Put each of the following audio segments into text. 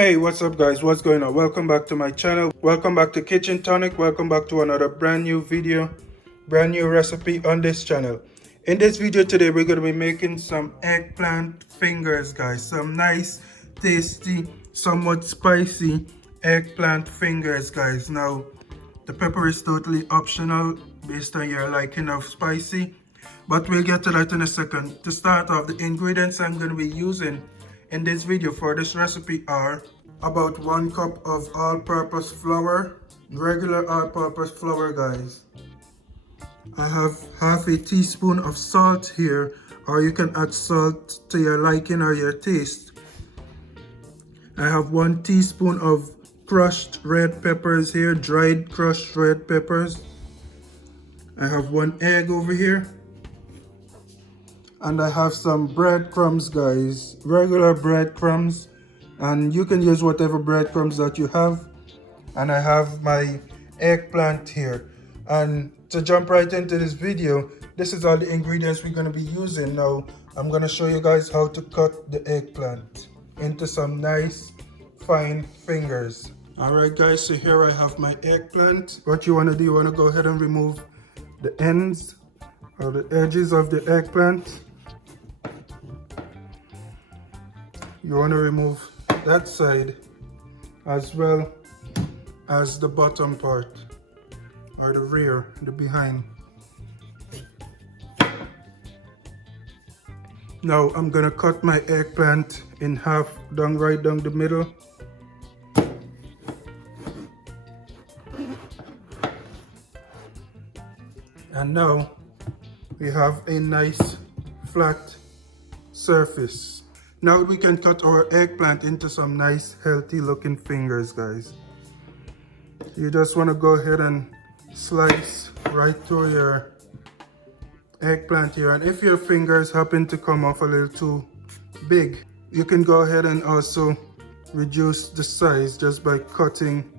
Hey, what's up guys? What's going on? Welcome back to my channel. Welcome back to Kitchen Tonic. Welcome back to another brand new video, brand new recipe on this channel. In this video today, we're going to be making some eggplant fingers, guys. Some nice, tasty, somewhat spicy eggplant fingers, guys. Now, the pepper is totally optional based on your liking of spicy, but we'll get to that in a second. To start off, the ingredients I'm going to be using in this video for this recipe are about 1 cup of all-purpose flour, regular all-purpose flour, guys. I have half a teaspoon of salt here, or you can add salt to your liking or your taste. I have 1 teaspoon of crushed red peppers here, dried crushed red peppers. I have 1 egg over here. And I have some breadcrumbs, guys, regular breadcrumbs, and you can use whatever breadcrumbs that you have. And I have my eggplant here. And to jump right into this video, this is all the ingredients we're going to be using. Now I'm going to show you guys how to cut the eggplant into some nice fine fingers. Alright guys, so here I have my eggplant. What you want to do, you want to go ahead and remove the ends or the edges of the eggplant. You want to remove that side as well as the bottom part or the rear, the behind. Now I'm gonna cut my eggplant in half, right down the middle. And now we have a nice flat surface. Now we can cut our eggplant into some nice healthy looking fingers, guys. You just want to go ahead and slice right through your eggplant here. And if your fingers happen to come off a little too big, you can go ahead and also reduce the size just by cutting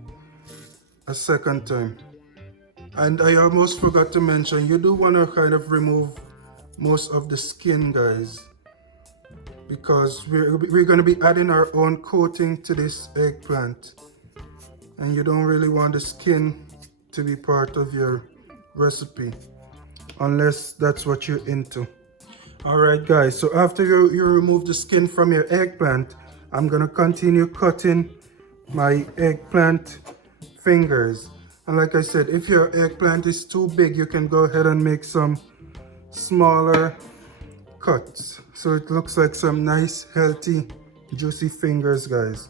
a second time. And I almost forgot to mention, you do want to kind of remove most of the skin, guys, because we're going to be adding our own coating to this eggplant, and you don't really want the skin to be part of your recipe unless that's what you're into. Alright guys, so after you remove the skin from your eggplant, I'm going to continue cutting my eggplant fingers. And like I said, if your eggplant is too big, you can go ahead and make some smaller cuts so it looks like some nice healthy juicy fingers, guys.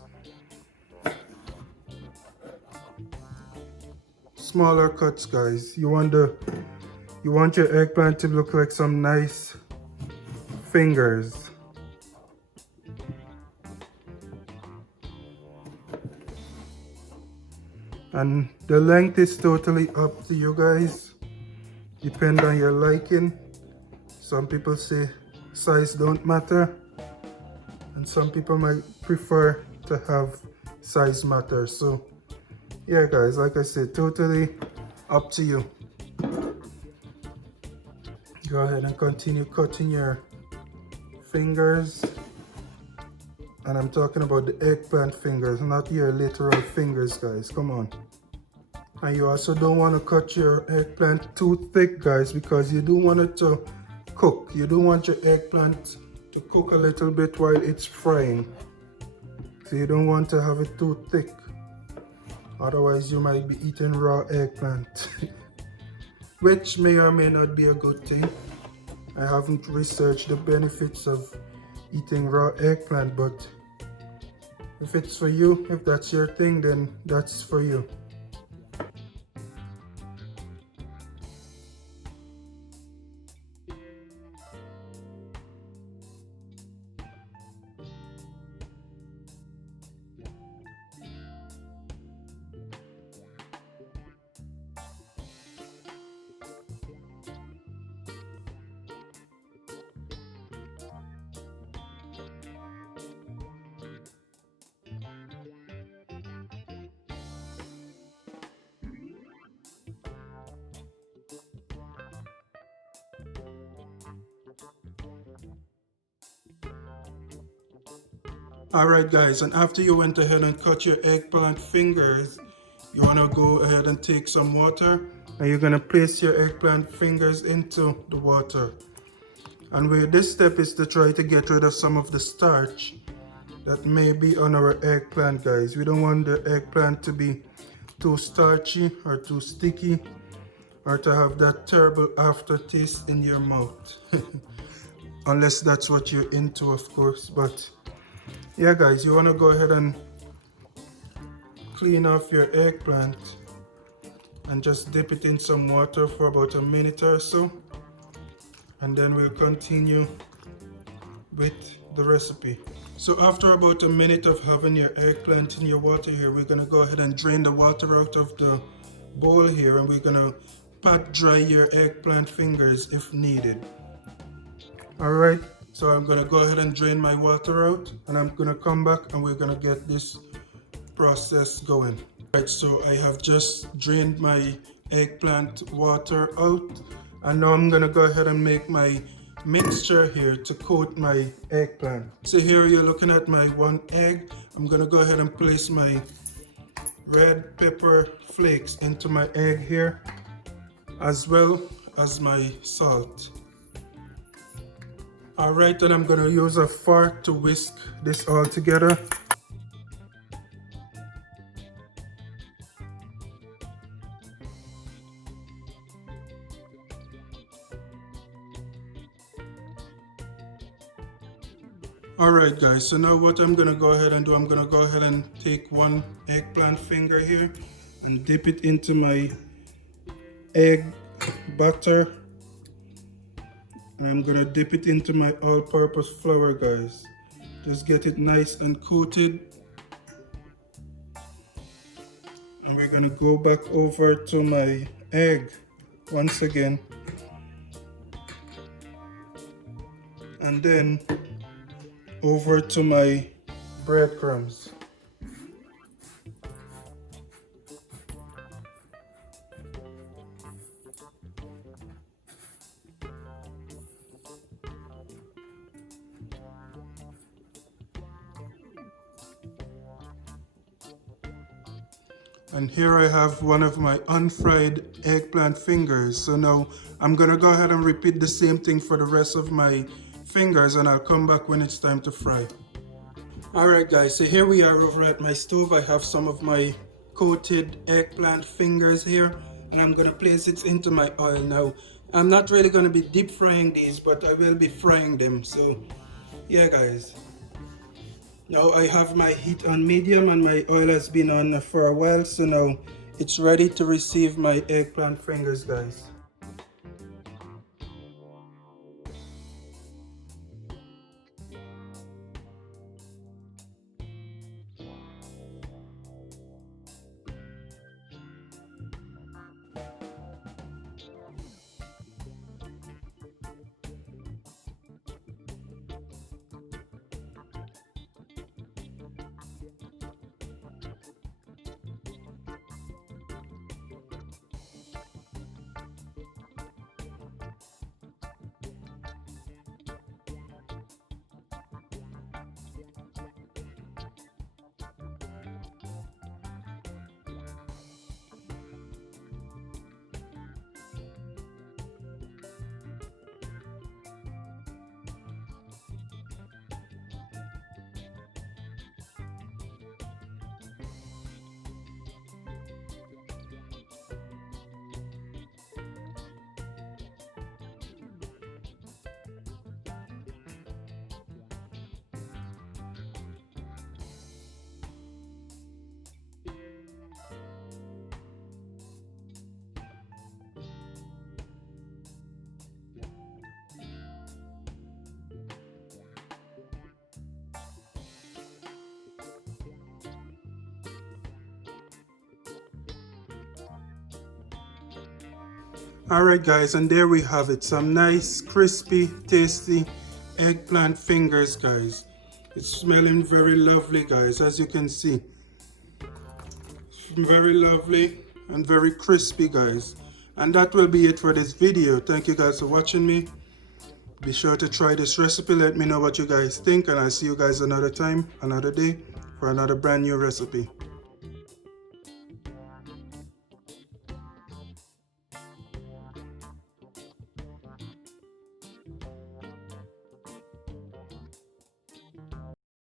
Smaller cuts, guys. You want your eggplant to look like some nice fingers. And the length is totally up to you guys, depend on your liking. Some people say size don't matter, and some people might prefer to have size matter. So yeah guys, like I said, totally up to you. Go ahead and continue cutting your fingers, and I'm talking about the eggplant fingers, not your literal fingers, guys. Come on. And you also don't want to cut your eggplant too thick, guys, because you do want it to cook. You do want your eggplant to cook a little bit while it's frying. So you don't want to have it too thick. Otherwise you might be eating raw eggplant. Which may or may not be a good thing. I haven't researched the benefits of eating raw eggplant, but if it's for you, if that's your thing, then that's for you. Alright guys, and after you went ahead and cut your eggplant fingers, you want to go ahead and take some water and you're going to place your eggplant fingers into the water. And this step is to try to get rid of some of the starch that may be on our eggplant, guys. We don't want the eggplant to be too starchy or too sticky or to have that terrible aftertaste in your mouth. Unless that's what you're into, of course. But yeah guys, you want to go ahead and clean off your eggplant and just dip it in some water for about a minute or so, and then we'll continue with the recipe. So after about a minute of having your eggplant in your water here, we're going to go ahead and drain the water out of the bowl here, and we're going to pat dry your eggplant fingers if needed. Alright, so I'm going to go ahead and drain my water out, and I'm going to come back and we're going to get this process going. Right, so I have just drained my eggplant water out, and now I'm going to go ahead and make my mixture here to coat my eggplant. So here you're looking at my 1 egg. I'm going to go ahead and place my red pepper flakes into my egg here, as well as my salt. Alright, and I'm going to use a fork to whisk this all together. Alright guys, so now what I'm going to go ahead and do, I'm going to go ahead and take 1 eggplant finger here and dip it into my egg batter. And I'm going to dip it into my all-purpose flour, guys. Just get it nice and coated. And we're going to go back over to my egg once again. And then over to my breadcrumbs. And here I have one of my unfried eggplant fingers. So now I'm gonna go ahead and repeat the same thing for the rest of my fingers, and I'll come back when it's time to fry. Alright guys, so here we are over at my stove. I have some of my coated eggplant fingers here, and I'm gonna place it into my oil. Now, I'm not really gonna be deep frying these, but I will be frying them. So yeah guys. Now I have my heat on medium and my oil has been on for a while, so now it's ready to receive my eggplant fingers, guys. Alright guys, and there we have it, some nice crispy tasty eggplant fingers, guys. It's smelling very lovely, guys, as you can see. Very lovely and very crispy, guys. And that will be it for this video. Thank you guys for watching me. Be sure to try this recipe. Let me know what you guys think, and I'll see you guys another time, another day, for another brand new recipe.